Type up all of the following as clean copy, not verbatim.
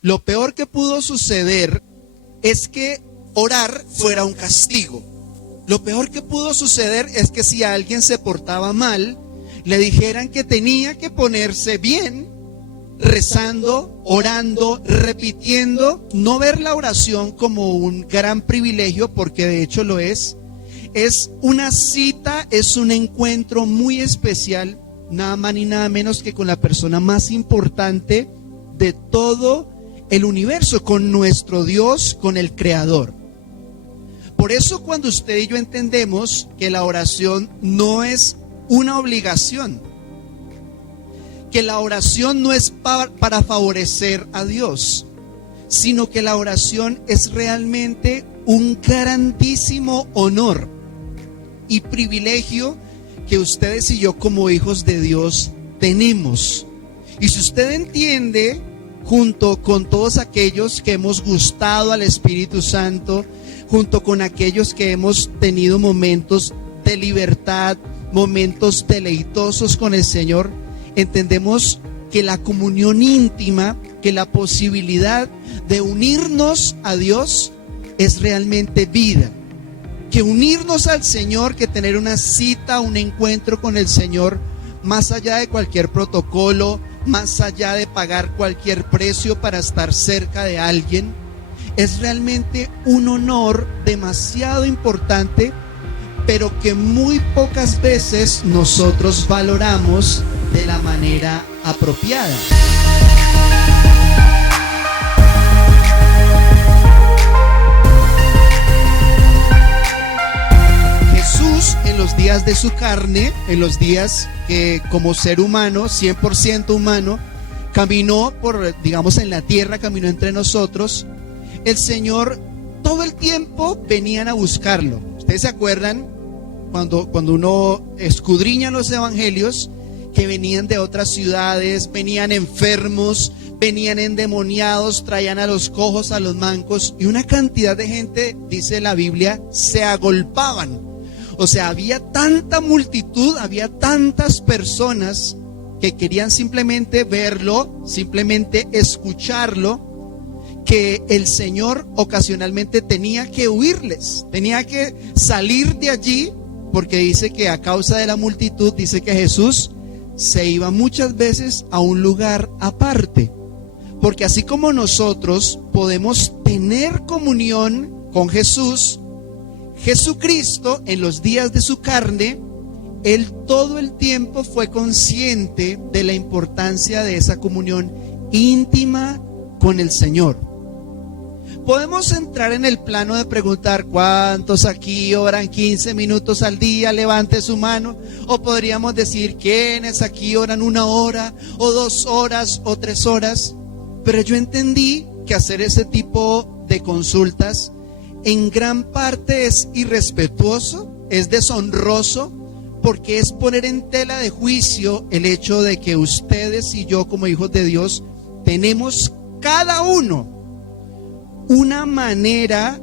Lo peor que pudo suceder es que orar fuera un castigo. Lo peor que pudo suceder es que si alguien se portaba mal, le dijeran que tenía que ponerse bien, rezando, orando, repitiendo, no ver la oración como un gran privilegio, porque de hecho lo es. Es una cita, es un encuentro muy especial, nada más ni nada menos que con la persona más importante de todo el universo, con nuestro Dios, con el Creador. Por eso cuando usted y yo entendemos que la oración no es una obligación, que la oración no es para favorecer a Dios, sino que la oración es realmente un grandísimo honor y privilegio que ustedes y yo como hijos de Dios tenemos. Y si usted entiende, junto con todos aquellos que hemos gustado al Espíritu Santo, junto con aquellos que hemos tenido momentos de libertad, momentos deleitosos con el Señor, entendemos que la comunión íntima, que la posibilidad de unirnos a Dios es realmente vida. Que unirnos al Señor, que tener una cita, un encuentro con el Señor, más allá de cualquier protocolo, más allá de pagar cualquier precio para estar cerca de alguien, es realmente un honor demasiado importante, pero que muy pocas veces nosotros valoramos de la manera apropiada. Jesús, en los días de su carne, en los días que como ser humano, 100% humano, caminó en la tierra, caminó entre nosotros, el Señor todo el tiempo venían a buscarlo. ¿Ustedes se acuerdan cuando uno escudriña los evangelios, que venían de otras ciudades, venían enfermos, venían endemoniados, traían a los cojos, a los mancos, y una cantidad de gente, dice la Biblia, se agolpaban? O sea, había tanta multitud, había tantas personas que querían simplemente verlo, simplemente escucharlo, que el Señor ocasionalmente tenía que huirles, tenía que salir de allí, porque dice que a causa de la multitud, dice que Jesús se iba muchas veces a un lugar aparte, porque así como nosotros podemos tener comunión con Jesús, Jesucristo en los días de su carne, Él todo el tiempo fue consciente de la importancia de esa comunión íntima con el Señor. Podemos entrar en el plano de preguntar ¿cuántos aquí oran 15 minutos al día? Levante su mano. O podríamos decir ¿quiénes aquí oran 1 hora o 2 horas o 3 horas? Pero yo entendí que hacer ese tipo de consultas en gran parte es irrespetuoso, es deshonroso, porque es poner en tela de juicio el hecho de que ustedes y yo como hijos de Dios tenemos cada uno una manera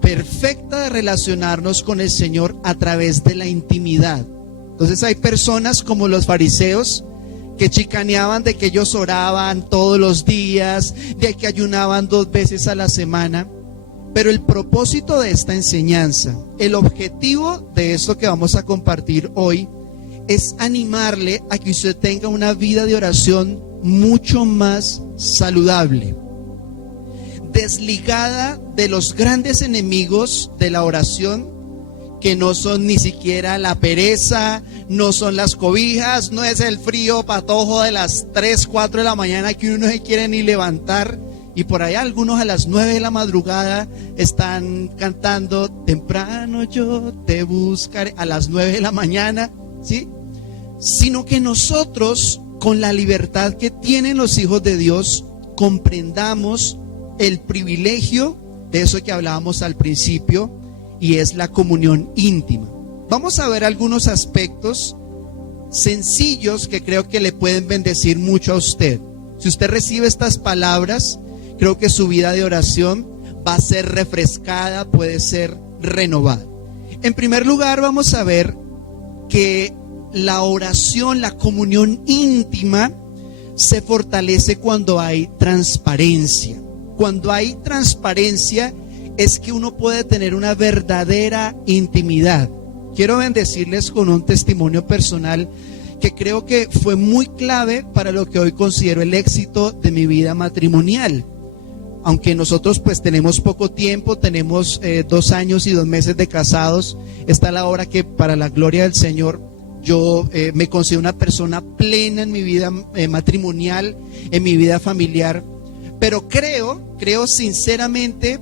perfecta de relacionarnos con el Señor a través de la intimidad. Entonces hay personas como los fariseos que chicaneaban de que ellos oraban todos los días, de que ayunaban 2 veces a la semana. Pero el propósito de esta enseñanza, el objetivo de esto que vamos a compartir hoy, es animarle a que usted tenga una vida de oración mucho más saludable, desligada de los grandes enemigos de la oración, que no son ni siquiera la pereza, no son las cobijas, no es el frío patojo de las 3, 4 de la mañana que uno no se quiere ni levantar, y por allá algunos a las 9 de la madrugada están cantando temprano yo te buscaré a las 9 de la mañana, ¿sí? Sino que nosotros, con la libertad que tienen los hijos de Dios, comprendamos el privilegio de eso que hablábamos al principio, y es la comunión íntima. Vamos a ver algunos aspectos sencillos que creo que le pueden bendecir mucho a usted. Si usted recibe estas palabras, creo que su vida de oración va a ser refrescada, puede ser renovada. En primer lugar, vamos a ver que la oración, la comunión íntima, se fortalece cuando hay transparencia. Cuando hay transparencia es que uno puede tener una verdadera intimidad. Quiero bendecirles con un testimonio personal que creo que fue muy clave para lo que hoy considero el éxito de mi vida matrimonial. Aunque nosotros pues tenemos poco tiempo, tenemos 2 años y 2 meses de casados, está la hora que para la gloria del Señor yo me considero una persona plena en mi vida matrimonial, en mi vida familiar. Pero creo sinceramente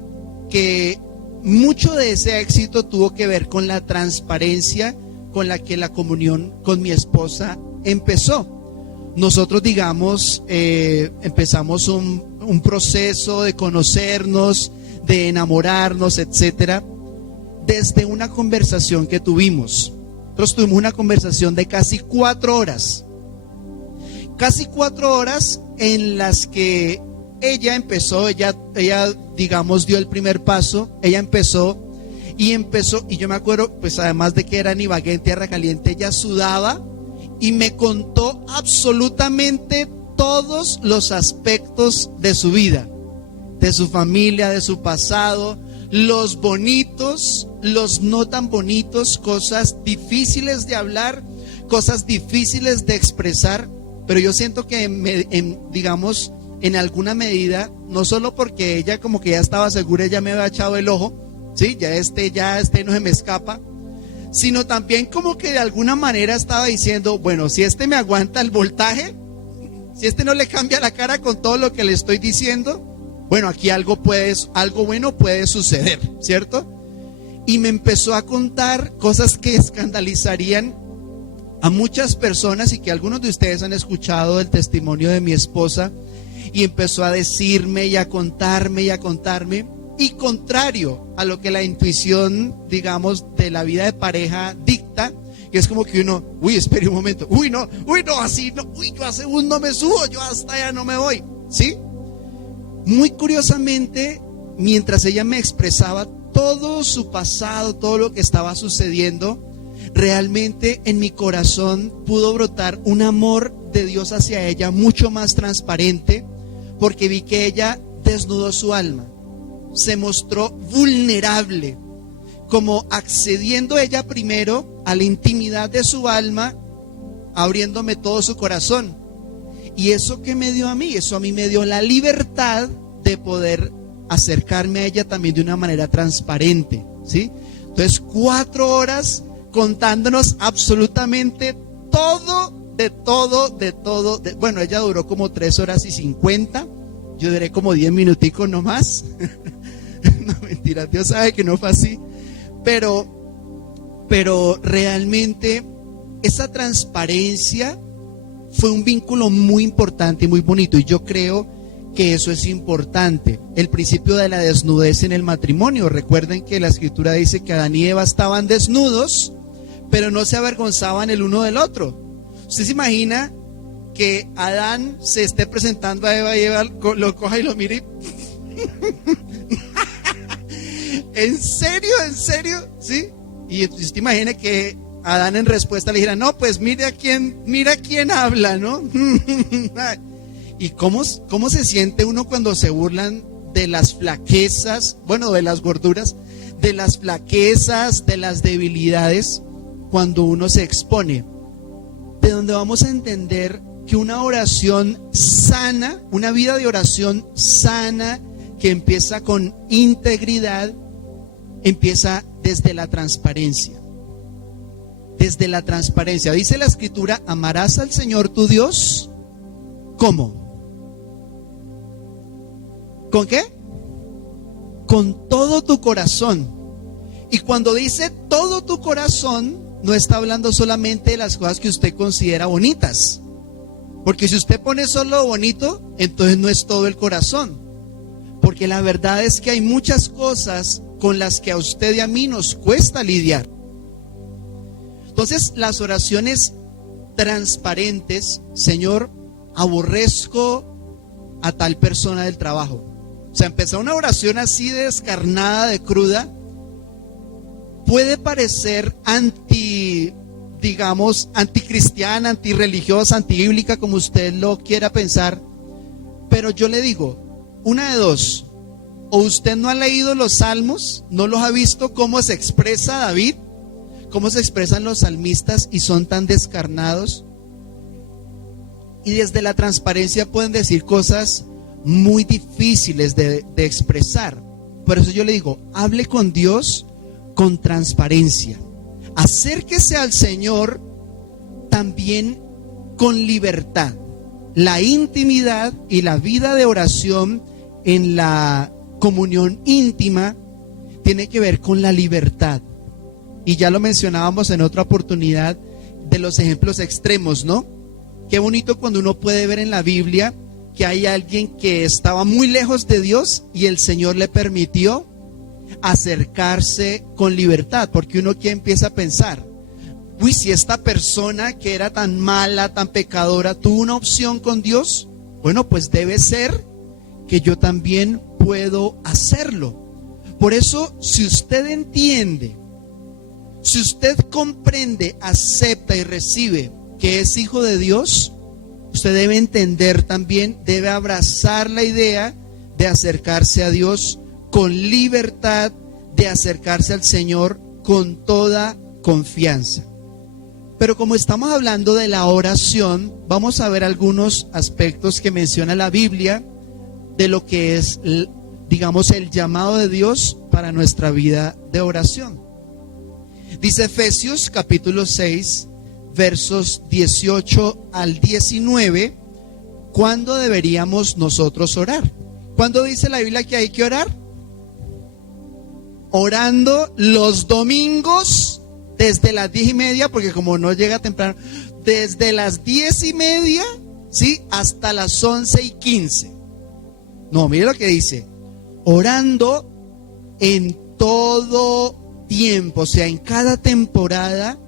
que mucho de ese éxito tuvo que ver con la transparencia con la que la comunión con mi esposa empezó. Nosotros, digamos, empezamos un proceso de conocernos, de enamorarnos, etcétera, desde una conversación que tuvimos. Nosotros tuvimos una conversación de casi 4 horas. Casi 4 horas en las que ella digamos dio el primer paso. Ella empezó, y yo me acuerdo, pues además de que era ni vagué en tierra caliente, ella sudaba y me contó absolutamente todos los aspectos de su vida, de su familia, de su pasado, los bonitos, los no tan bonitos, cosas difíciles de hablar, cosas difíciles de expresar. Pero yo siento que digamos, en alguna medida, no solo porque ella como que ya estaba segura, ella me había echado el ojo, ¿sí? Ya no se me escapa, sino también como que de alguna manera estaba diciendo, bueno, si me aguanta el voltaje, si no le cambia la cara con todo lo que le estoy diciendo, bueno, aquí algo bueno puede suceder, ¿cierto? Y me empezó a contar cosas que escandalizarían a muchas personas y que algunos de ustedes han escuchado el testimonio de mi esposa, y empezó a decirme y a contarme, y contrario a lo que la intuición, digamos, de la vida de pareja dicta, que es como que uno, espere un momento, no, así no, yo a segundo no me subo, yo hasta allá no me voy, ¿sí? Muy curiosamente, mientras ella me expresaba todo su pasado, todo lo que estaba sucediendo, realmente en mi corazón pudo brotar un amor de Dios hacia ella mucho más transparente, porque vi que ella desnudó su alma, se mostró vulnerable, como accediendo ella primero a la intimidad de su alma, abriéndome todo su corazón. Y eso que me dio a mí, eso a mí me dio la libertad de poder acercarme a ella también de una manera transparente, ¿sí? Entonces 4 horas contándonos absolutamente todo, bueno, ella duró como 3 horas y 50, yo duré como 10 minuticos nomás. No, mentira, Dios sabe que no fue así, pero realmente esa transparencia fue un vínculo muy importante y muy bonito, y yo creo que eso es importante. El principio de la desnudez en el matrimonio. Recuerden que la escritura dice que Adán y Eva estaban desnudos, pero no se avergonzaban el uno del otro. ¿Usted se imagina que Adán se esté presentando a Eva y Eva lo coja y lo mire? ¿En serio? ¿Sí? Y usted imagina que Adán en respuesta le dijera, no, pues mira quién habla, ¿no? ¿Y cómo se siente uno cuando se burlan de las flaquezas, bueno, de las gorduras, de las flaquezas, de las debilidades, cuando uno se expone? De donde vamos a entender que una oración sana, una vida de oración sana, que empieza con integridad, empieza desde la transparencia. Desde la transparencia. Dice la escritura, amarás al Señor tu Dios. ¿Cómo? ¿Con qué? Con todo tu corazón. Y cuando dice todo tu corazón, no está hablando solamente de las cosas que usted considera bonitas. Porque si usted pone solo lo bonito, entonces no es todo el corazón. Porque la verdad es que hay muchas cosas con las que a usted y a mí nos cuesta lidiar. Entonces, las oraciones transparentes, Señor, aborrezco a tal persona del trabajo. O sea, empezar una oración así de descarnada, de cruda, puede parecer digamos, anticristiana, antirreligiosa, antibíblica, como usted lo quiera pensar. Pero yo le digo, una de dos: o usted no ha leído los salmos, no los ha visto cómo se expresa David, cómo se expresan los salmistas y son tan descarnados. Y desde la transparencia pueden decir cosas muy difíciles de expresar. Por eso yo le digo, hable con Dios con transparencia. Acérquese al Señor también con libertad. La intimidad y la vida de oración en la comunión íntima tiene que ver con la libertad. Y ya lo mencionábamos en otra oportunidad de los ejemplos extremos, ¿no? Qué bonito cuando uno puede ver en la Biblia que hay alguien que estaba muy lejos de Dios y el Señor le permitió acercarse con libertad, porque uno que empieza a pensar, uy, si esta persona que era tan mala, tan pecadora, tuvo una opción con Dios, bueno, pues debe ser que yo también puedo hacerlo. Por eso, si usted entiende, si usted comprende, acepta y recibe que es hijo de Dios, usted debe entender también, debe abrazar la idea de acercarse a Dios con libertad, de acercarse al Señor con toda confianza. Pero como estamos hablando de la oración, vamos a ver algunos aspectos que menciona la Biblia de lo que es, digamos, el llamado de Dios para nuestra vida de oración. Dice Efesios capítulo 6, versos 18 al 19, ¿cuándo deberíamos nosotros orar? ¿Cuándo dice la Biblia que hay que orar? Orando los domingos desde las 10:30, porque como no llega temprano, desde las 10:30, ¿sí?, hasta las 11:15. No, mire lo que dice: orando en todo tiempo, o sea, en cada temporada,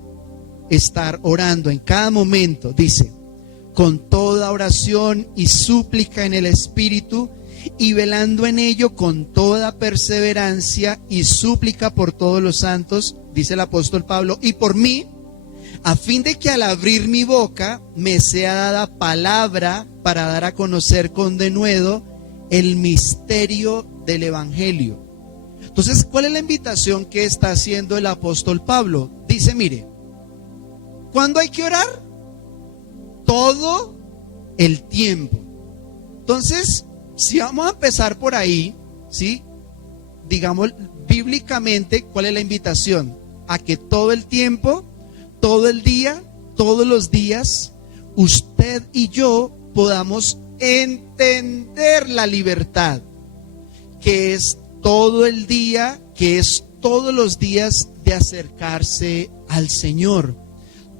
estar orando en cada momento. Dice, con toda oración y súplica en el Espíritu, y velando en ello con toda perseverancia y súplica por todos los santos, dice el apóstol Pablo, y por mí, a fin de que al abrir mi boca me sea dada palabra para dar a conocer con denuedo el misterio del Evangelio. Entonces, ¿cuál es la invitación que está haciendo el apóstol Pablo? Dice, mire, ¿cuándo hay que orar? Todo el tiempo. Entonces, si vamos a empezar por ahí, ¿sí?, digamos bíblicamente, ¿cuál es la invitación? A que todo el tiempo, todo el día, todos los días, usted y yo podamos entender la libertad, que es todo el día, que es todos los días de acercarse al Señor.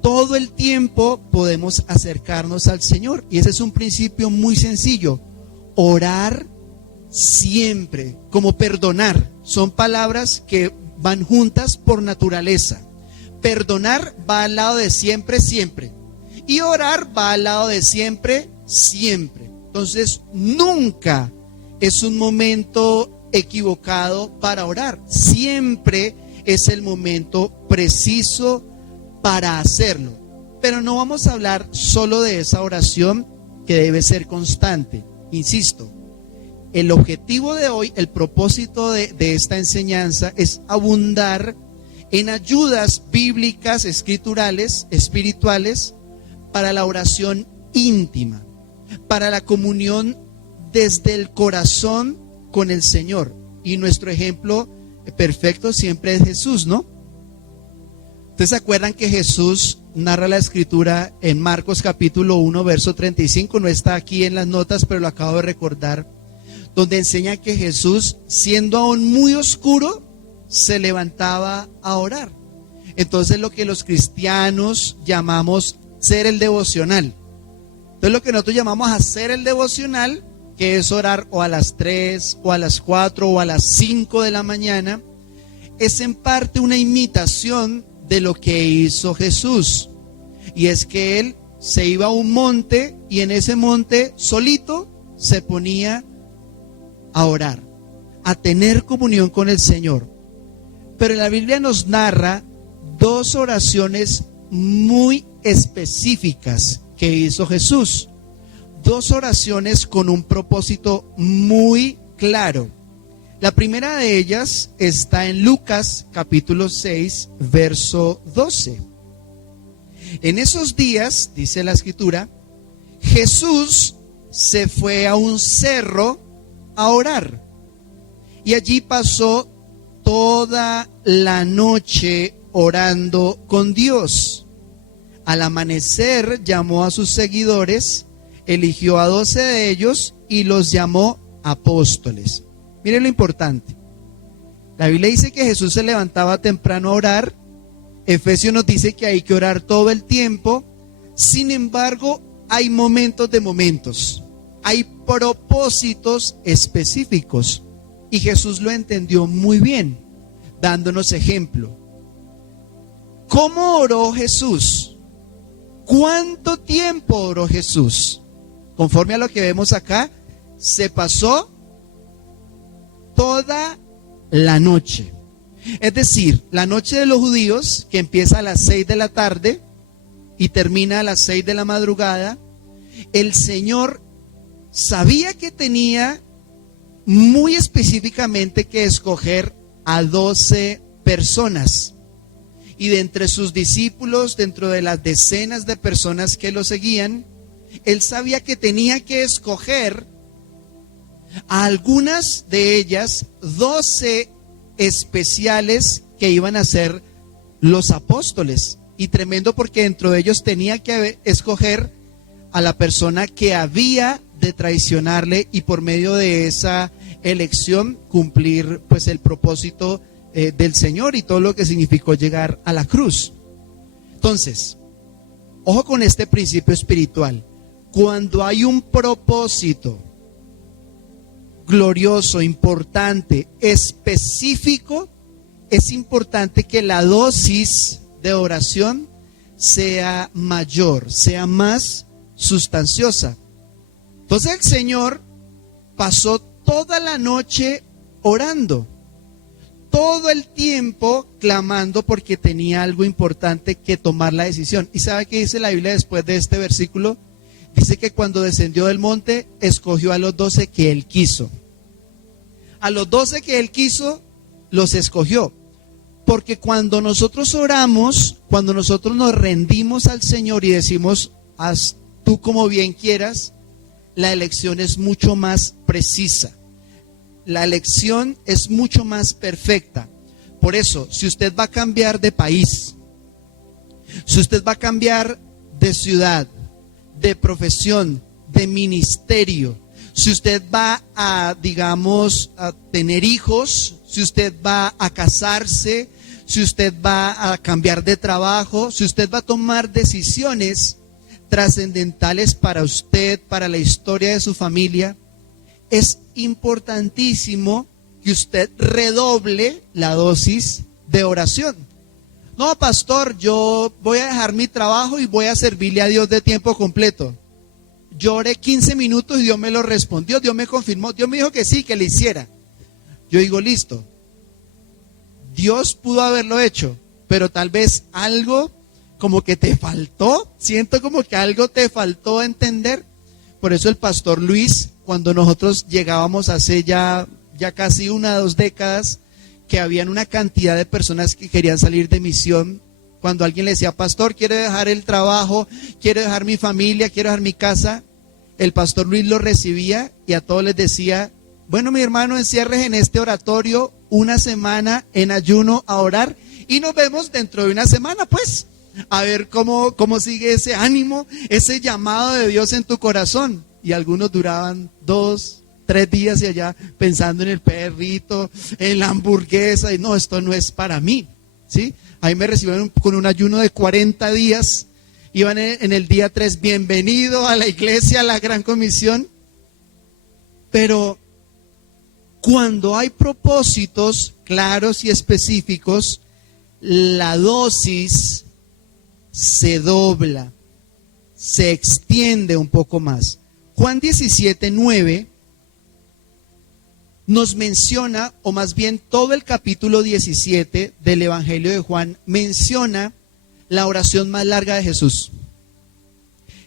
Todo el tiempo podemos acercarnos al Señor. Y ese es un principio muy sencillo. Orar siempre, como perdonar. Son palabras que van juntas por naturaleza. Perdonar va al lado de siempre, siempre. Y orar va al lado de siempre, siempre. Entonces, nunca es un momento equivocado para orar. Siempre es el momento preciso para hacerlo. Pero no vamos a hablar solo de esa oración que debe ser constante. Insisto, el objetivo de hoy, el propósito de esta enseñanza es abundar en ayudas bíblicas, escriturales, espirituales, para la oración íntima, para la comunión desde el corazón con el Señor. Y nuestro ejemplo perfecto siempre es Jesús, ¿no? ¿Ustedes se acuerdan que Jesús narra la escritura en Marcos capítulo 1, verso 35? No está aquí en las notas, pero lo acabo de recordar, donde enseña que Jesús, siendo aún muy oscuro, se levantaba a orar. Entonces, lo que los cristianos llamamos ser el devocional. Entonces, lo que nosotros llamamos hacer el devocional, que es orar o a las 3, o a las 4, o a las 5 de la mañana, es en parte una imitación de lo que hizo Jesús. Y es que él se iba a un monte y en ese monte solito se ponía a orar, a tener comunión con el Señor. Pero la Biblia nos narra dos oraciones muy específicas que hizo Jesús. 2 oraciones con un propósito muy claro. La primera de ellas está en Lucas capítulo 6, verso 12. En esos días, dice la escritura, Jesús se fue a un cerro a orar. Y allí pasó toda la noche orando con Dios. Al amanecer llamó a sus seguidores, eligió a 12 de ellos y los llamó apóstoles. Miren lo importante. La Biblia dice que Jesús se levantaba temprano a orar. Efesios nos dice que hay que orar todo el tiempo. Sin embargo, hay momentos de momentos. Hay propósitos específicos. Y Jesús lo entendió muy bien, dándonos ejemplo. ¿Cómo oró Jesús? ¿Cuánto tiempo oró Jesús? Conforme a lo que vemos acá, se pasó toda la noche. Es decir, la noche de los judíos, que empieza a las 6 de la tarde y termina a las 6 de la madrugada, el Señor sabía que tenía muy específicamente que escoger a 12 personas. Y de entre sus discípulos, dentro de las decenas de personas que lo seguían, él sabía que tenía que escoger a algunas de ellas 12 especiales que iban a ser los apóstoles. Y tremendo, porque dentro de ellos tenía que escoger a la persona que había de traicionarle y por medio de esa elección cumplir pues el propósito del Señor y todo lo que significó llegar a la cruz. Entonces, ojo con este principio espiritual. Cuando hay un propósito glorioso, importante, específico, es importante que la dosis de oración sea mayor, sea más sustanciosa. Entonces el Señor pasó toda la noche orando, todo el tiempo clamando, porque tenía algo importante que tomar la decisión. ¿Y sabe qué dice la Biblia después de este versículo? Dice que cuando descendió del monte, escogió a los 12 que él quiso. A los 12 que él quiso, los escogió. Porque cuando nosotros oramos, cuando nosotros nos rendimos al Señor y decimos, haz tú como bien quieras, la elección es mucho más precisa. La elección es mucho más perfecta. Por eso, si usted va a cambiar de país, si usted va a cambiar de ciudad, de profesión, de ministerio, si usted va a, digamos, a tener hijos, si usted va a casarse, si usted va a cambiar de trabajo, si usted va a tomar decisiones trascendentales para usted, para la historia de su familia, es importantísimo que usted redoble la dosis de oración. No, pastor, yo voy a dejar mi trabajo y voy a servirle a Dios de tiempo completo. Yo oré 15 minutos y Dios me lo respondió, Dios me confirmó, Dios me dijo que sí, que le hiciera. Yo digo, listo. Dios pudo haberlo hecho, pero tal vez algo como que te faltó, siento como que algo te faltó entender. Por eso el pastor Luis, cuando nosotros llegábamos hace ya casi 1 o 2 décadas, que habían una cantidad de personas que querían salir de misión, cuando alguien le decía, pastor, quiero dejar el trabajo, quiero dejar mi familia, quiero dejar mi casa, el pastor Luis lo recibía y a todos les decía, bueno, mi hermano, encierres en este oratorio 1 semana en ayuno a orar y nos vemos dentro de 1 semana, pues, a ver cómo sigue ese ánimo, ese llamado de Dios en tu corazón. Y algunos duraban 2, 3 días y allá pensando en el perrito, en la hamburguesa, y no, esto no es para mí, ¿sí? Ahí me recibieron con un ayuno de 40 días, iban en el día 3, bienvenido a la iglesia, a la gran comisión. Pero cuando hay propósitos claros y específicos, la dosis se dobla, se extiende un poco más. Juan 17:9 nos menciona, o más bien todo el capítulo 17 del Evangelio de Juan menciona la oración más larga de Jesús.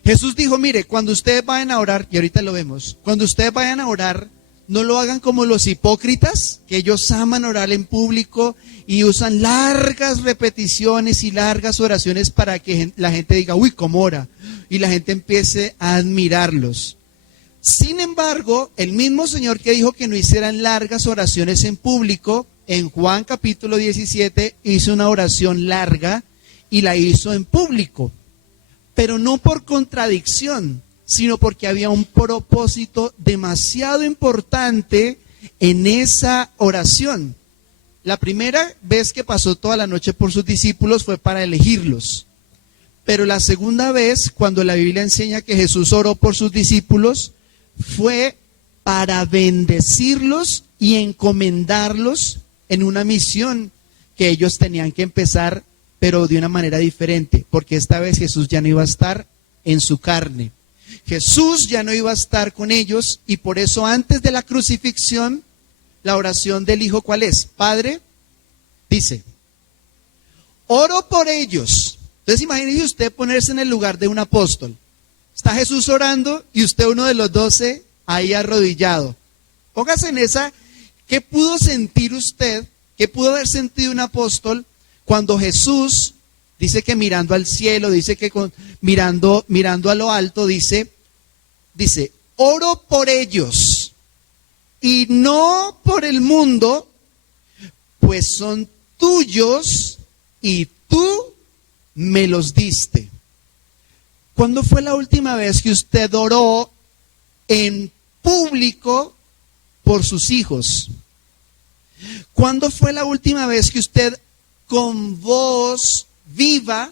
Jesús dijo, mire, cuando ustedes vayan a orar, y ahorita lo vemos, cuando ustedes vayan a orar, no lo hagan como los hipócritas, que ellos aman orar en público y usan largas repeticiones y largas oraciones para que la gente diga, uy, ¿cómo ora? Y la gente empiece a admirarlos. Sin embargo, el mismo Señor que dijo que no hicieran largas oraciones en público, en Juan capítulo 17 hizo una oración larga y la hizo en público. Pero no por contradicción, sino porque había un propósito demasiado importante en esa oración. La primera vez que pasó toda la noche por sus discípulos fue para elegirlos. Pero la segunda vez, cuando la Biblia enseña que Jesús oró por sus discípulos, fue para bendecirlos y encomendarlos en una misión que ellos tenían que empezar, pero de una manera diferente, porque esta vez Jesús ya no iba a estar en su carne. Jesús ya no iba a estar con ellos y por eso antes de la crucifixión, la oración del Hijo, ¿cuál es? Padre, dice, oro por ellos. Entonces imagínese usted ponerse en el lugar de un apóstol. Está Jesús orando y usted uno de los 12 ahí arrodillado. Póngase en esa, ¿qué pudo sentir usted? ¿Qué pudo haber sentido un apóstol cuando Jesús dice que mirando al cielo, dice que mirando a lo alto, dice, oro por ellos y no por el mundo, pues son tuyos y tú me los diste. ¿Cuándo fue la última vez que usted oró en público por sus hijos? ¿Cuándo fue la última vez que usted con voz viva,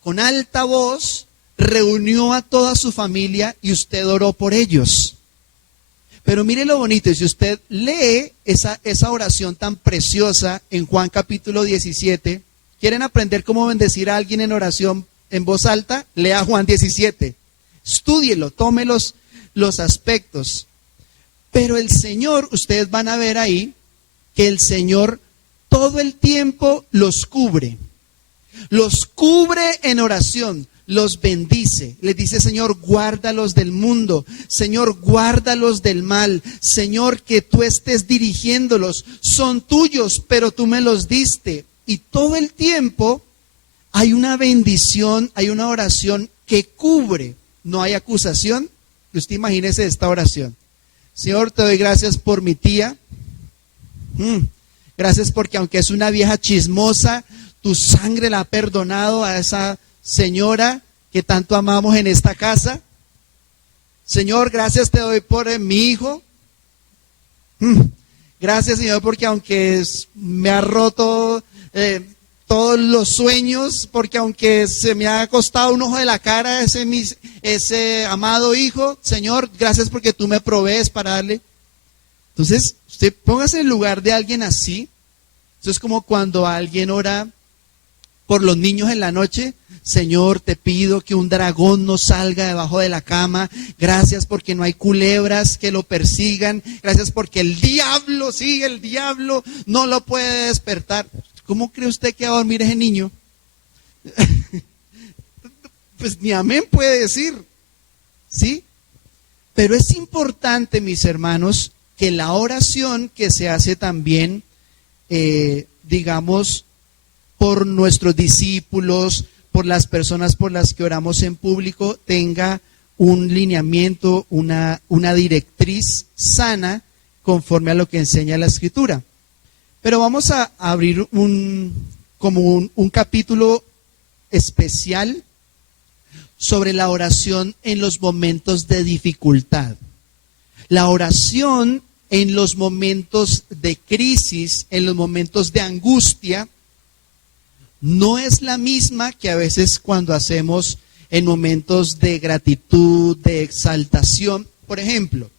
con alta voz, reunió a toda su familia y usted oró por ellos? Pero mire lo bonito, si usted lee esa oración tan preciosa en Juan capítulo 17, ¿quieren aprender cómo bendecir a alguien en oración en voz alta? Lea Juan 17, estúdielo, tome los aspectos. Pero el Señor, ustedes van a ver ahí, que el Señor todo el tiempo los cubre en oración, los bendice, les dice, Señor, guárdalos del mundo, Señor, guárdalos del mal, Señor, que tú estés dirigiéndolos, son tuyos, pero tú me los diste. Y todo el tiempo hay una bendición, hay una oración que cubre, no hay acusación. Usted imagínese esta oración: Señor, te doy gracias por mi tía. Gracias porque aunque es una vieja chismosa, tu sangre la ha perdonado a esa señora que tanto amamos en esta casa. Señor, gracias te doy por mi hijo. Gracias, Señor, porque aunque me ha roto todos los sueños, porque aunque se me ha costado un ojo de la cara ese amado hijo, Señor, gracias porque tú me provees para darle. Entonces, usted póngase en el lugar de alguien así. Eso es como cuando alguien ora por los niños en la noche. Señor, te pido que un dragón no salga debajo de la cama. Gracias porque no hay culebras que lo persigan. Gracias porque el diablo no lo puede despertar. ¿Cómo cree usted que va a dormir ese niño? Pues ni amén puede decir, ¿sí? Pero es importante, mis hermanos, que la oración que se hace también, digamos, por nuestros discípulos, por las personas por las que oramos en público, tenga un lineamiento, una directriz sana conforme a lo que enseña la Escritura. Pero vamos a abrir un capítulo especial sobre la oración en los momentos de dificultad. La oración en los momentos de crisis, en los momentos de angustia, no es la misma que a veces cuando hacemos en momentos de gratitud, de exaltación. Por ejemplo,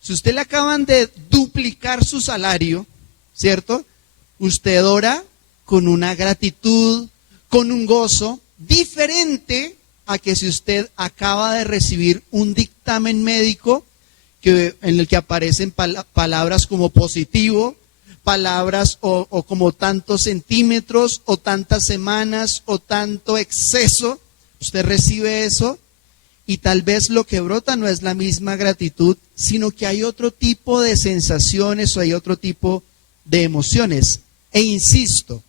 si usted le acaban de duplicar su salario, ¿cierto? Usted ora con una gratitud, con un gozo diferente a que si usted acaba de recibir un dictamen médico en el que aparecen palabras como positivo, palabras o como tantos centímetros o tantas semanas o tanto exceso. Usted recibe eso y tal vez lo que brota no es la misma gratitud, sino que hay otro tipo de sensaciones o hay otro tipo de emociones. E insisto,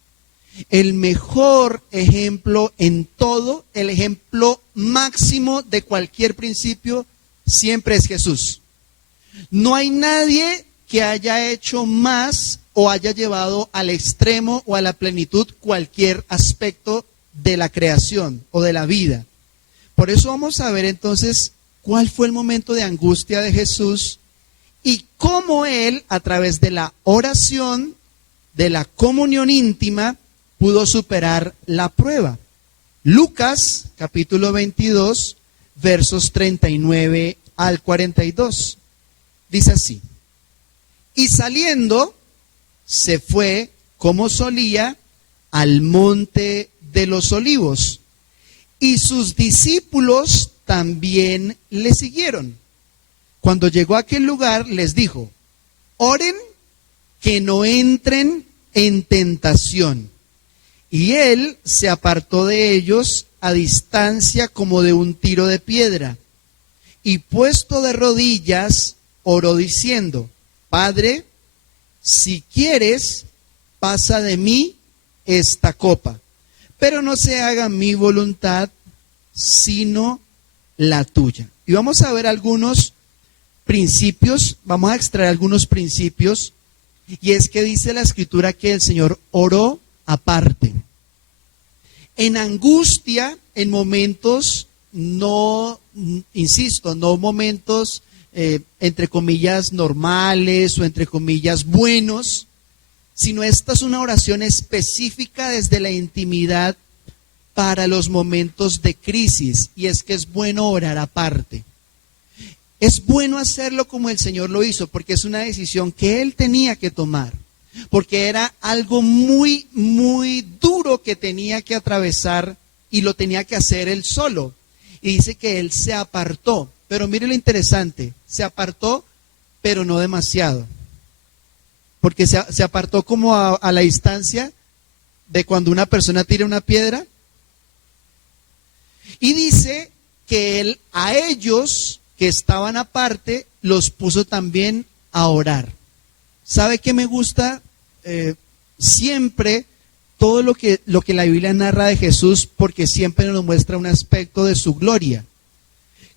el mejor ejemplo en todo, el ejemplo máximo de cualquier principio, siempre es Jesús. No hay nadie que haya hecho más o haya llevado al extremo o a la plenitud cualquier aspecto de la creación o de la vida. Por eso vamos a ver entonces cuál fue el momento de angustia de Jesús y cómo Él, a través de la oración, de la comunión íntima, pudo superar la prueba. Lucas, capítulo 22, versos 39 al 42. Dice así: y saliendo, se fue, como solía, al monte de los olivos, y sus discípulos también le siguieron. Cuando llegó a aquel lugar, les dijo: oren que no entren en tentación. Y él se apartó de ellos a distancia como de un tiro de piedra, y puesto de rodillas, oró diciendo: Padre, si quieres, pasa de mí esta copa, pero no se haga mi voluntad, sino la tuya. Y vamos a ver algunos principios, vamos a extraer algunos principios, y es que dice la Escritura que el Señor oró aparte. En angustia, en momentos no, insisto, no momentos entre comillas normales o entre comillas buenos, sino esta es una oración específica desde la intimidad para los momentos de crisis, y es que es bueno orar aparte. Es bueno hacerlo como el Señor lo hizo, porque es una decisión que Él tenía que tomar, porque era algo muy, muy duro que tenía que atravesar y lo tenía que hacer Él solo. Y dice que Él se apartó, pero mire lo interesante, se apartó, pero no demasiado, porque se apartó como a la distancia de cuando una persona tira una piedra. Y dice que Él a ellos que estaban aparte los puso también a orar. ¿Sabe qué me gusta? Siempre todo lo que la Biblia narra de Jesús, porque siempre nos muestra un aspecto de su gloria.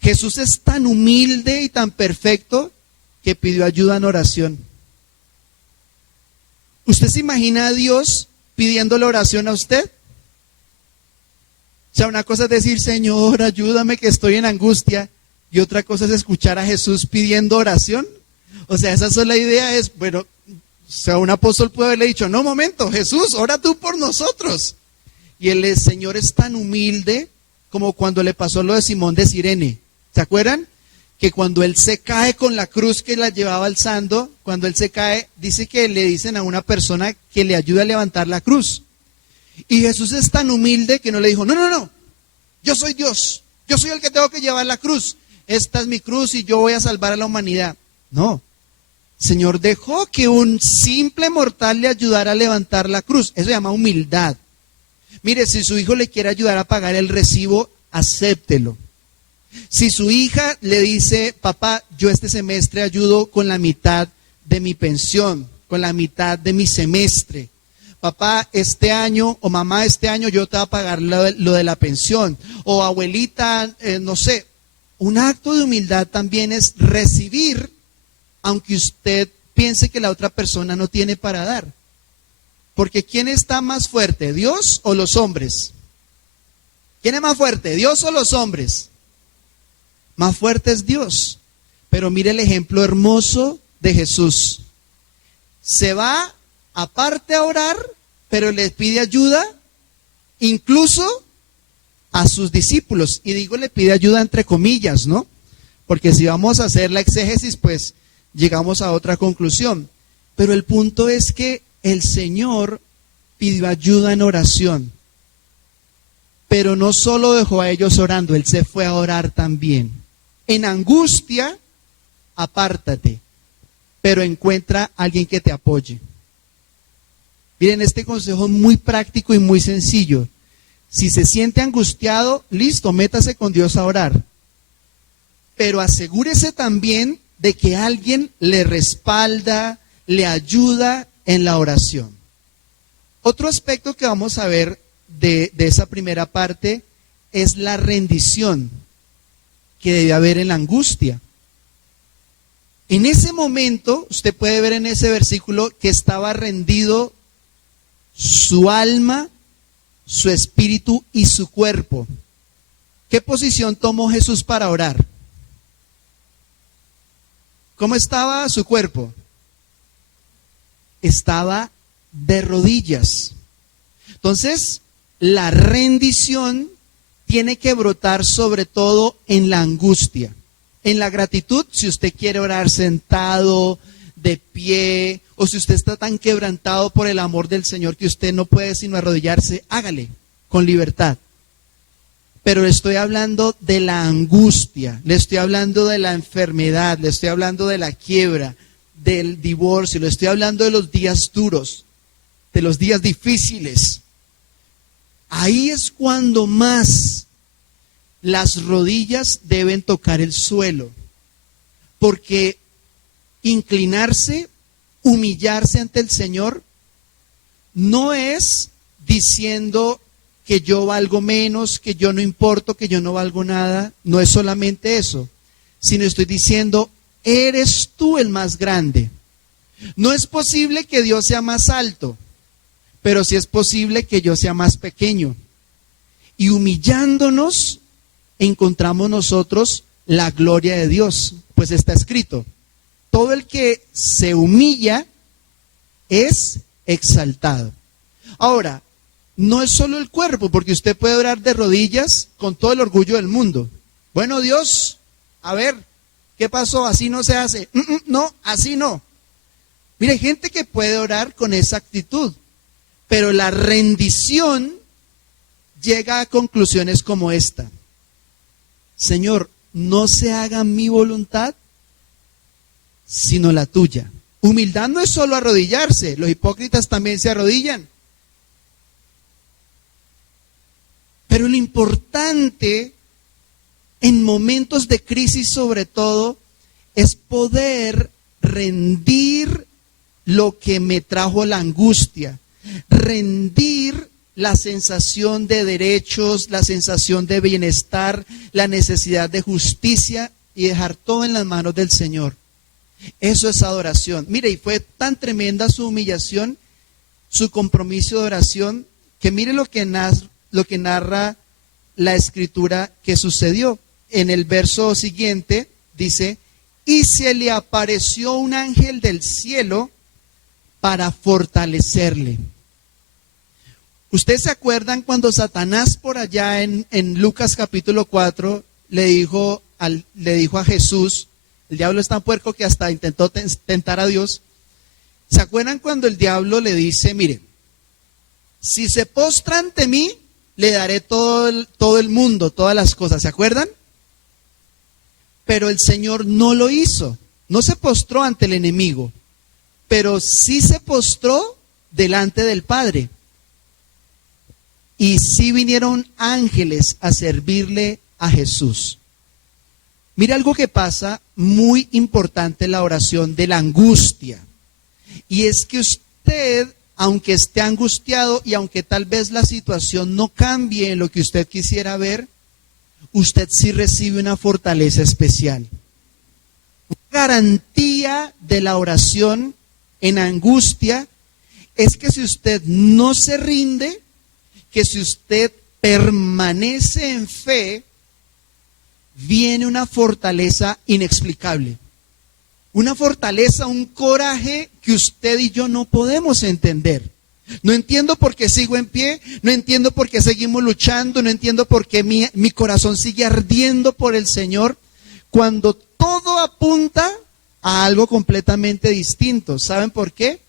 Jesús es tan humilde y tan perfecto que pidió ayuda en oración. ¿Usted se imagina a Dios pidiéndole oración a usted? O sea, una cosa es decir: Señor, ayúdame que estoy en angustia, y otra cosa es escuchar a Jesús pidiendo oración. O sea, esa sola idea es, bueno, o sea, un apóstol puede haberle dicho: no, momento, Jesús, ora tú por nosotros. Y el Señor es tan humilde como cuando le pasó lo de Simón de Cirene. ¿Se acuerdan? Que cuando él se cae con la cruz que la llevaba alzando, cuando él se cae, dice que le dicen a una persona que le ayude a levantar la cruz. Y Jesús es tan humilde que no le dijo: no, no, no, yo soy Dios, yo soy el que tengo que llevar la cruz, esta es mi cruz y yo voy a salvar a la humanidad. No, el Señor dejó que un simple mortal le ayudara a levantar la cruz. Eso se llama humildad. Mire, si su hijo le quiere ayudar a pagar el recibo, acéptelo. Si su hija le dice: papá, yo este semestre ayudo con la mitad de mi pensión, con la mitad de mi semestre. Papá, este año, o mamá, este año yo te voy a pagar lo de la pensión. O abuelita, no sé. Un acto de humildad también es recibir, aunque usted piense que la otra persona no tiene para dar. Porque ¿quién está más fuerte, Dios o los hombres? ¿Quién es más fuerte, Dios o los hombres? Más fuerte es Dios. Pero mire el ejemplo hermoso de Jesús. Se va aparte a orar, pero les pide ayuda incluso a sus discípulos. Y digo, le pide ayuda entre comillas, ¿no? Porque si vamos a hacer la exégesis, pues llegamos a otra conclusión. Pero el punto es que el Señor pidió ayuda en oración. Pero no solo dejó a ellos orando, Él se fue a orar también. En angustia, apártate, pero encuentra a alguien que te apoye. Miren, este consejo es muy práctico y muy sencillo. Si se siente angustiado, listo, métase con Dios a orar. Pero asegúrese también de que alguien le respalda, le ayuda en la oración. Otro aspecto que vamos a ver de esa primera parte es la rendición que debe haber en la angustia. En ese momento, usted puede ver en ese versículo que estaba rendido su alma, su espíritu y su cuerpo. ¿Qué posición tomó Jesús para orar? ¿Cómo estaba su cuerpo? Estaba de rodillas. Entonces, la rendición tiene que brotar sobre todo en la angustia. En la gratitud, si usted quiere orar sentado, de pie, o si usted está tan quebrantado por el amor del Señor que usted no puede sino arrodillarse, hágale con libertad. Pero le estoy hablando de la angustia, le estoy hablando de la enfermedad, le estoy hablando de la quiebra, del divorcio, le estoy hablando de los días duros, de los días difíciles. Ahí es cuando más las rodillas deben tocar el suelo, porque inclinarse, humillarse ante el Señor, no es diciendo que yo valgo menos, que yo no importo, que yo no valgo nada. No es solamente eso, sino estoy diciendo, eres tú el más grande. No es posible que Dios sea más alto, pero sí es posible que yo sea más pequeño. Y humillándonos, encontramos nosotros la gloria de Dios, pues está escrito, todo el que se humilla es exaltado. Ahora, no es solo el cuerpo, porque usted puede orar de rodillas con todo el orgullo del mundo. Bueno, Dios, a ver, ¿qué pasó? Así no se hace. No, así no. Mire, hay gente que puede orar con esa actitud, pero la rendición llega a conclusiones como esta. Señor, no se haga mi voluntad, sino la tuya. Humildad no es solo arrodillarse, los hipócritas también se arrodillan. Pero lo importante en momentos de crisis sobre todo es poder rendir lo que me trajo la angustia, rendir la sensación de derechos, la sensación de bienestar, la necesidad de justicia y dejar todo en las manos del Señor. Eso es adoración. Mire, y fue tan tremenda su humillación, su compromiso de oración, que mire lo que narra la escritura que sucedió. En el verso siguiente dice, y se le apareció un ángel del cielo para fortalecerle. ¿Ustedes se acuerdan cuando Satanás por allá en Lucas capítulo 4 le dijo a Jesús, el diablo es tan puerco que hasta intentó tentar a Dios? ¿Se acuerdan cuando el diablo le dice, mire, si se postra ante mí, le daré todo el mundo, todas las cosas? ¿Se acuerdan? Pero el Señor no lo hizo, no se postró ante el enemigo, pero sí se postró delante del Padre. Y sí vinieron ángeles a servirle a Jesús. Mira algo que pasa muy importante en la oración de la angustia. Y es que usted, aunque esté angustiado y aunque tal vez la situación no cambie en lo que usted quisiera ver, usted sí recibe una fortaleza especial. Una garantía de la oración en angustia es que si usted no se rinde, que si usted permanece en fe, viene una fortaleza inexplicable. Una fortaleza, un coraje que usted y yo no podemos entender. No entiendo por qué sigo en pie, no entiendo por qué seguimos luchando, no entiendo por qué mi corazón sigue ardiendo por el Señor, cuando todo apunta a algo completamente distinto. ¿Saben por qué?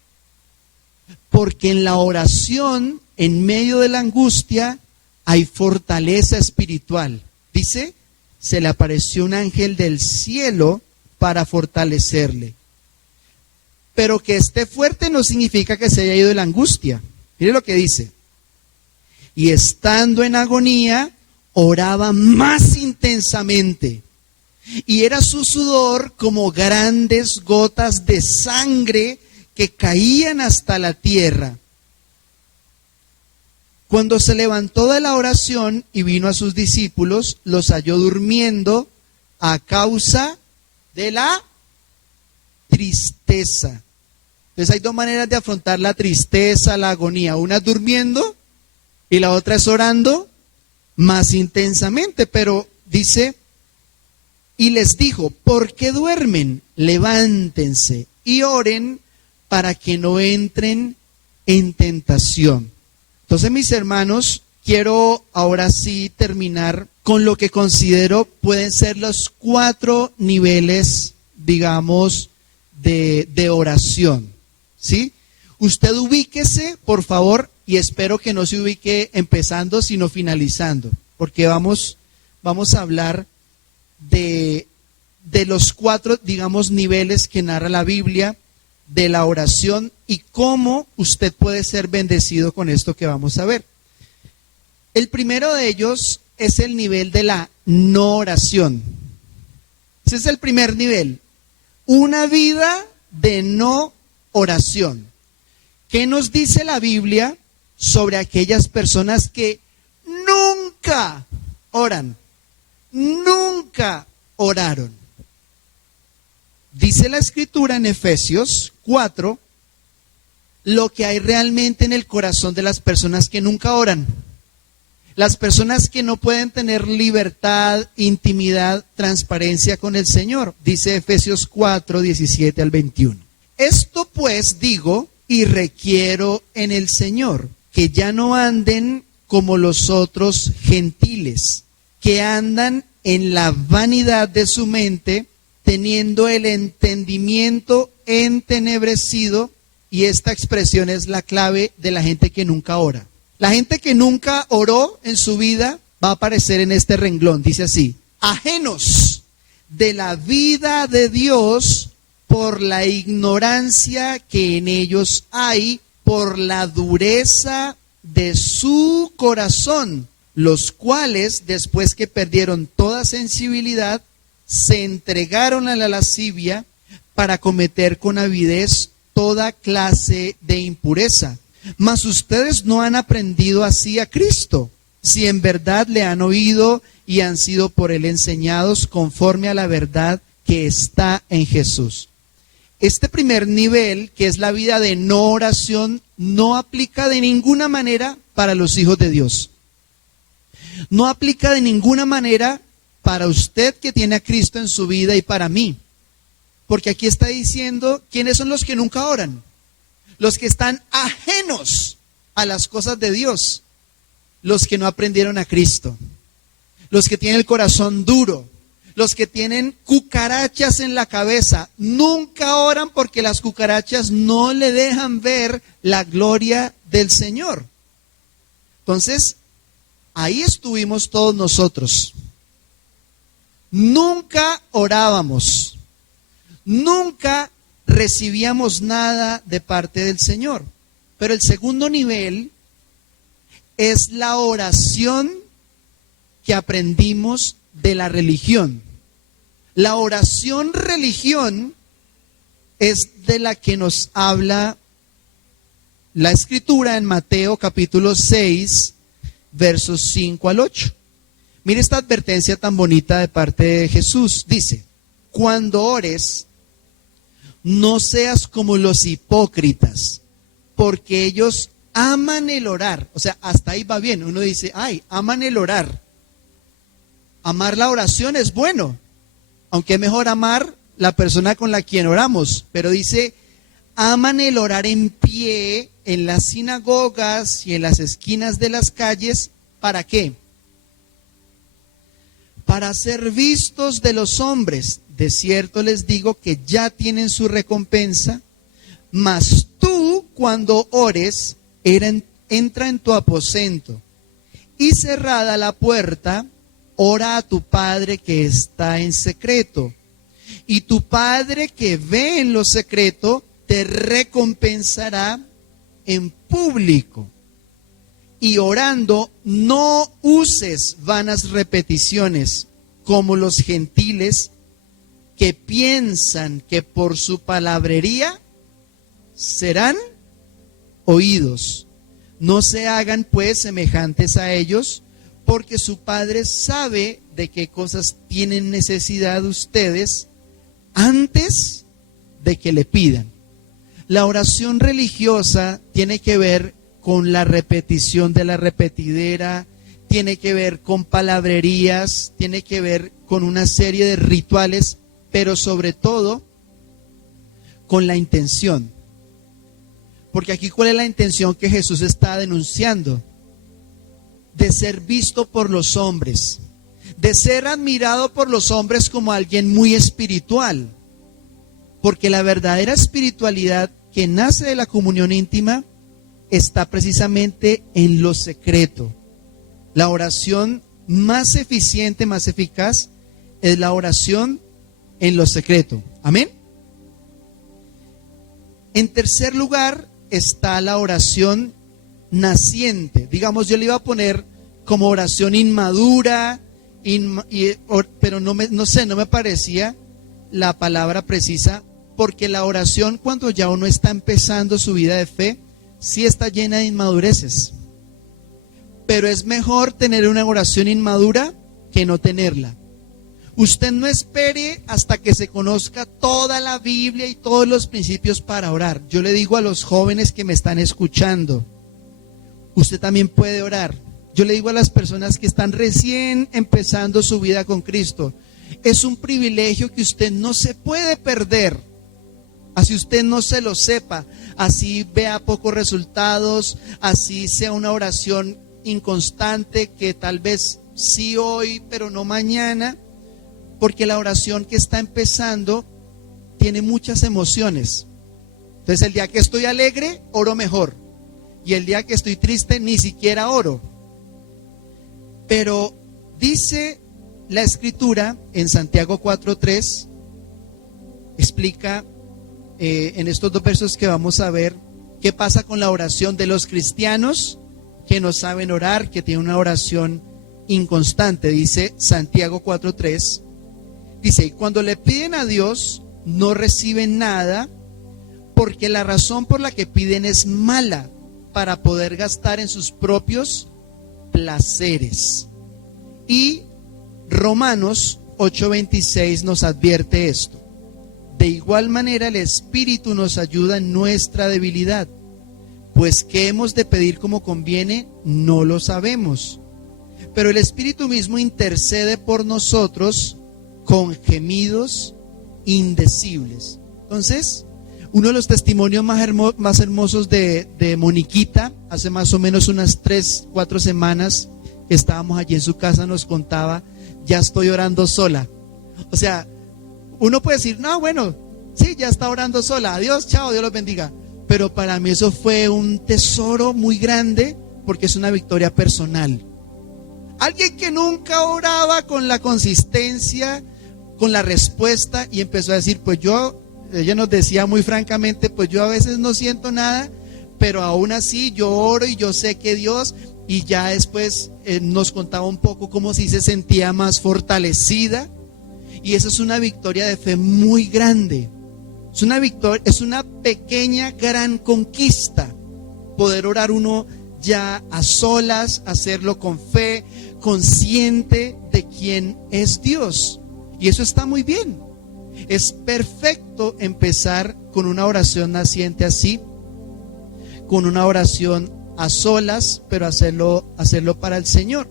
Porque en la oración, en medio de la angustia, hay fortaleza espiritual. Dice, se le apareció un ángel del cielo para fortalecerle. Pero que esté fuerte no significa que se haya ido de la angustia. Mire lo que dice. Y estando en agonía, oraba más intensamente. Y era su sudor como grandes gotas de sangre que caían hasta la tierra. Cuando se levantó de la oración y vino a sus discípulos, los halló durmiendo a causa de la tristeza. Entonces hay dos maneras de afrontar la tristeza, la agonía. Una es durmiendo y la otra es orando más intensamente. Pero dice, y les dijo, ¿por qué duermen? Levántense y oren para que no entren en tentación. Entonces, mis hermanos, quiero ahora sí terminar con lo que considero pueden ser los 4 niveles, digamos, de oración, ¿sí? Usted ubíquese, por favor, y espero que no se ubique empezando, sino finalizando, porque vamos a hablar de los 4, digamos, niveles que narra la Biblia de la oración y cómo usted puede ser bendecido con esto que vamos a ver. El primero de ellos es el nivel de la no oración. Ese es el primer nivel. Una vida de no oración. ¿Qué nos dice la Biblia sobre aquellas personas que nunca oran? Nunca oraron. Dice la Escritura en Efesios 4 lo que hay realmente en el corazón de las personas que nunca oran. Las personas que no pueden tener libertad, intimidad, transparencia con el Señor. Dice Efesios 4, 17 al 21. Esto pues digo y requiero en el Señor, que ya no anden como los otros gentiles, que andan en la vanidad de su mente, teniendo el entendimiento entenebrecido, y esta expresión es la clave de la gente que nunca ora. La gente que nunca oró en su vida va a aparecer en este renglón. Dice así: ajenos de la vida de Dios por la ignorancia que en ellos hay, por la dureza de su corazón, los cuales, después que perdieron toda sensibilidad, se entregaron a la lascivia para cometer con avidez toda clase de impureza. Mas ustedes no han aprendido así a Cristo, si en verdad le han oído y han sido por él enseñados conforme a la verdad que está en Jesús. Este primer nivel, que es la vida de no oración, no aplica de ninguna manera para los hijos de Dios. No aplica de ninguna manera para usted que tiene a Cristo en su vida y para mí. Porque aquí está diciendo quiénes son los que nunca oran. Los que están ajenos a las cosas de Dios. Los que no aprendieron a Cristo. Los que tienen el corazón duro. Los que tienen cucarachas en la cabeza. Nunca oran porque las cucarachas no le dejan ver la gloria del Señor. Entonces, ahí estuvimos todos nosotros. Nunca orábamos. Nunca recibíamos nada de parte del Señor. Pero el segundo nivel es la oración que aprendimos de la religión. La oración religión es de la que nos habla la Escritura en Mateo capítulo 6, versos 5 al 8. Mire esta advertencia tan bonita de parte de Jesús. Dice: cuando ores, no seas como los hipócritas, porque ellos aman el orar. O sea, hasta ahí va bien. Uno dice, ay, aman el orar. Amar la oración es bueno, aunque es mejor amar la persona con la quien oramos. Pero dice, aman el orar en pie, en las sinagogas y en las esquinas de las calles. ¿Para qué? Para ser vistos de los hombres. De cierto les digo que ya tienen su recompensa. Mas tú, cuando ores, entra en tu aposento y cerrada la puerta, ora a tu Padre que está en secreto. Y tu Padre que ve en lo secreto te recompensará en público. Y orando, no uses vanas repeticiones como los gentiles que piensan que por su palabrería serán oídos. No se hagan pues semejantes a ellos, porque su Padre sabe de qué cosas tienen necesidad ustedes antes de que le pidan. La oración religiosa tiene que ver con la repetición de la repetidera, tiene que ver con palabrerías, tiene que ver con una serie de rituales, pero sobre todo con la intención. Porque aquí, ¿cuál es la intención que Jesús está denunciando? De ser visto por los hombres, de ser admirado por los hombres como alguien muy espiritual. Porque la verdadera espiritualidad que nace de la comunión íntima está precisamente en lo secreto. La oración más eficiente, más eficaz, es la oración en lo secreto. Amén. En tercer lugar está la oración naciente. Digamos, yo le iba a poner como oración inmadura, pero no me parecía la palabra precisa, porque la oración, cuando ya uno está empezando su vida de fe, sí está llena de inmadureces. Pero es mejor tener una oración inmadura que no tenerla. Usted no espere hasta que se conozca toda la Biblia y todos los principios para orar. Yo le digo a los jóvenes que me están escuchando, usted también puede orar. Yo le digo a las personas que están recién empezando su vida con Cristo, es un privilegio que usted no se puede perder. Así usted no se lo sepa, así vea pocos resultados, así sea una oración inconstante que tal vez sí hoy, pero no mañana, porque la oración que está empezando tiene muchas emociones. Entonces el día que estoy alegre, oro mejor, y el día que estoy triste, ni siquiera oro. Pero dice la Escritura en Santiago 4:3, explica en estos dos versos que vamos a ver qué pasa con la oración de los cristianos que no saben orar, que tienen una oración inconstante. Dice Santiago 4:3, dice: y cuando le piden a Dios no reciben nada, porque la razón por la que piden es mala, para poder gastar en sus propios placeres. Y Romanos 8:26 nos advierte esto: de igual manera el Espíritu nos ayuda en nuestra debilidad, pues qué hemos de pedir como conviene, no lo sabemos, pero el Espíritu mismo intercede por nosotros con gemidos indecibles. Entonces, uno de los testimonios más hermosos de Moniquita, hace más o menos unas 3-4 semanas que estábamos allí en su casa, nos contaba: ya estoy orando sola. O sea, uno puede decir, no, bueno, sí, ya está orando sola, adiós, chao, Dios los bendiga. Pero para mí eso fue un tesoro muy grande, porque es una victoria personal. Alguien que nunca oraba con la consistencia, con la respuesta, y empezó a decir, pues ella nos decía muy francamente, pues yo a veces no siento nada, pero aún así yo oro y yo sé que Dios, y ya después nos contaba un poco cómo si se sentía más fortalecida. Y eso es una victoria de fe muy grande. Es una victoria, es una pequeña gran conquista, poder orar uno ya a solas, hacerlo con fe, consciente de quién es Dios. Y eso está muy bien. Es perfecto empezar con una oración naciente así, con una oración a solas, pero hacerlo para el Señor.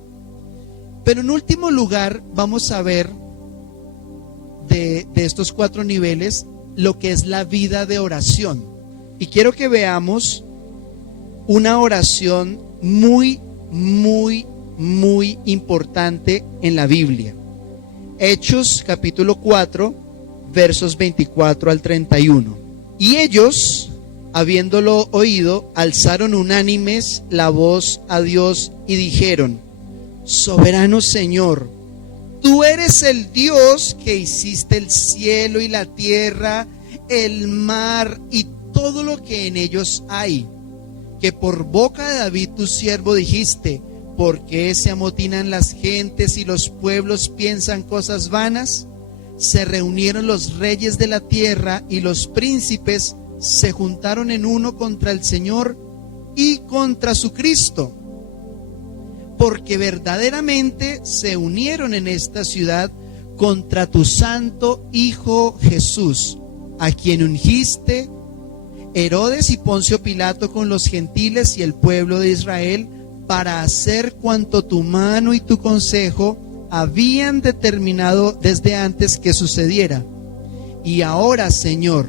Pero en último lugar, vamos a ver de estos 4 niveles lo que es la vida de oración. Y quiero que veamos una oración muy, muy, muy importante en la Biblia. Hechos capítulo 4, versos 24 al 31. Y ellos, habiéndolo oído, alzaron unánimes la voz a Dios y dijeron: soberano Señor, tú eres el Dios que hiciste el cielo y la tierra, el mar y todo lo que en ellos hay, que por boca de David tu siervo dijiste: ¿por qué se amotinan las gentes y los pueblos piensan cosas vanas? Se reunieron los reyes de la tierra y los príncipes se juntaron en uno contra el Señor y contra su Cristo, porque verdaderamente se unieron en esta ciudad contra tu santo Hijo Jesús, a quien ungiste Herodes y Poncio Pilato con los gentiles y el pueblo de Israel, para hacer cuanto tu mano y tu consejo habían determinado desde antes que sucediera. Y ahora, Señor,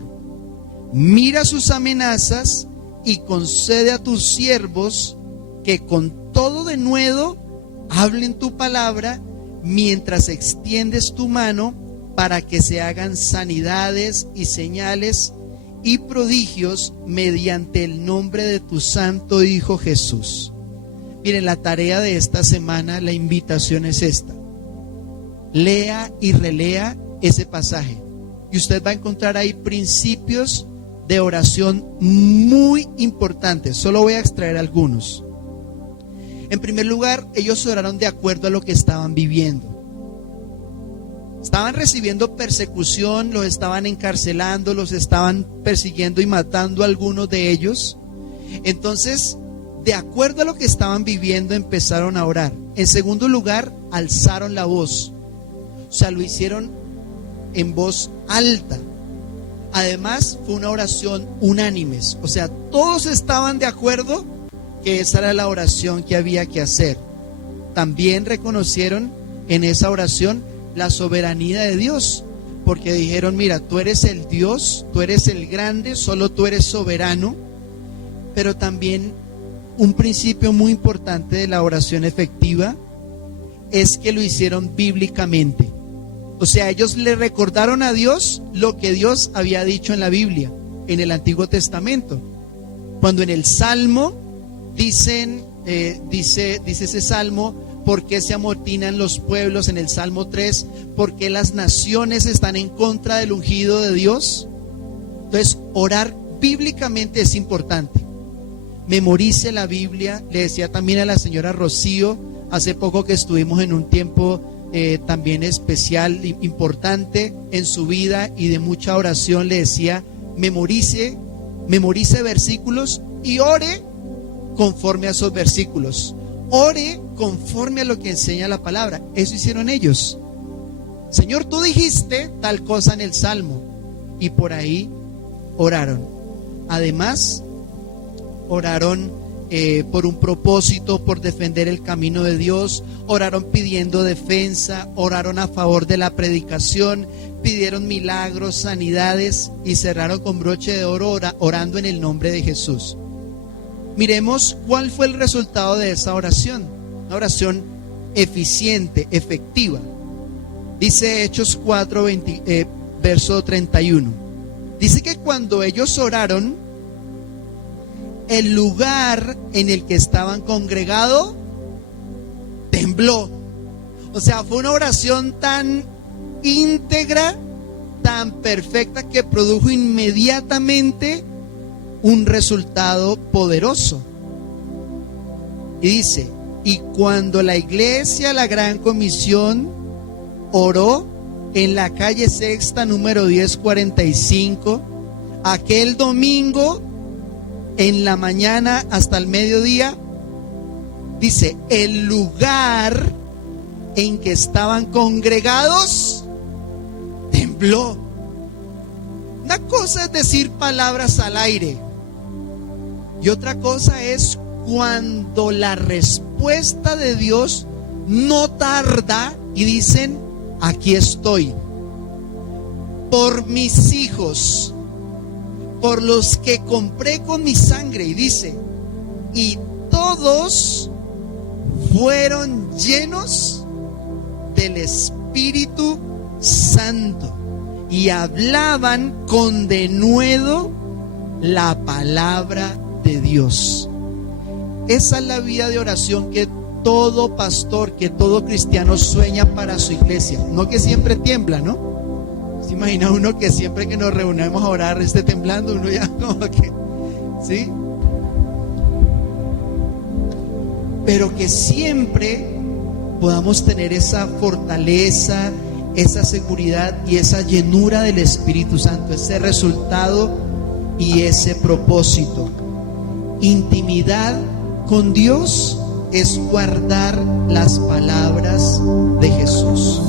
mira sus amenazas y concede a tus siervos que con todo denuedo hablen tu palabra, mientras extiendes tu mano, para que se hagan sanidades y señales y prodigios mediante el nombre de tu santo Hijo Jesús. Miren, la tarea de esta semana, la invitación es esta: lea y relea ese pasaje y usted va a encontrar ahí principios de oración muy importantes. Solo voy a extraer algunos. En primer lugar, ellos oraron de acuerdo a lo que estaban viviendo. Estaban recibiendo persecución, los estaban encarcelando, los estaban persiguiendo y matando a algunos de ellos. Entonces, de acuerdo a lo que estaban viviendo, empezaron a orar. En segundo lugar, alzaron la voz. O sea, lo hicieron en voz alta. Además, fue una oración unánimes. O sea, todos estaban de acuerdo que esa era la oración que había que hacer. También reconocieron en esa oración la soberanía de Dios, porque dijeron: mira, tú eres el Dios, tú eres el grande, solo tú eres soberano. Pero también un principio muy importante de la oración efectiva es que lo hicieron bíblicamente. O sea, ellos le recordaron a Dios lo que Dios había dicho en la Biblia, en el Antiguo Testamento. Cuando en el Salmo dice ese Salmo: ¿por qué se amotinan los pueblos? En el Salmo 3, ¿por qué las naciones están en contra del ungido de Dios? Entonces, orar bíblicamente es importante. Memorice la Biblia. Le decía también a la señora Rocío hace poco que estuvimos en un tiempo también especial, importante en su vida y de mucha oración. Le decía: memorice versículos y ore conforme a esos versículos. Ore conforme a lo que enseña la palabra. Eso hicieron ellos. Señor, tú dijiste tal cosa en el Salmo, y por ahí oraron. Además, oraron por un propósito, por defender el camino de Dios. Oraron pidiendo defensa, oraron a favor de la predicación, pidieron milagros, sanidades, y cerraron con broche de oro orando en el nombre de Jesús. Miremos cuál fue el resultado de esa oración. Una oración eficiente, efectiva. Dice Hechos 4, verso 31. Dice que cuando ellos oraron, el lugar en el que estaban congregados tembló. O sea, fue una oración tan íntegra, tan perfecta, que produjo inmediatamente un resultado poderoso. Y dice: y cuando la iglesia, la Gran Comisión, oró en la calle Sexta, número 1045, aquel domingo, en la mañana hasta el mediodía, dice, el lugar en que estaban congregados tembló. Una cosa es decir palabras al aire, y otra cosa es cuando la respuesta de Dios no tarda y dicen: aquí estoy, por mis hijos, por los que compré con mi sangre. Y dice: y todos fueron llenos del Espíritu Santo y hablaban con denuedo la palabra de Dios. Esa es la vida de oración que todo pastor, que todo cristiano sueña para su iglesia. No que siempre tiembla, ¿no? ¿Se imagina uno que siempre que nos reunimos a orar esté temblando? Uno ya como que, ¿sí? Pero que siempre podamos tener esa fortaleza, esa seguridad y esa llenura del Espíritu Santo, ese resultado y ese propósito. Intimidad con Dios es guardar las palabras de Jesús.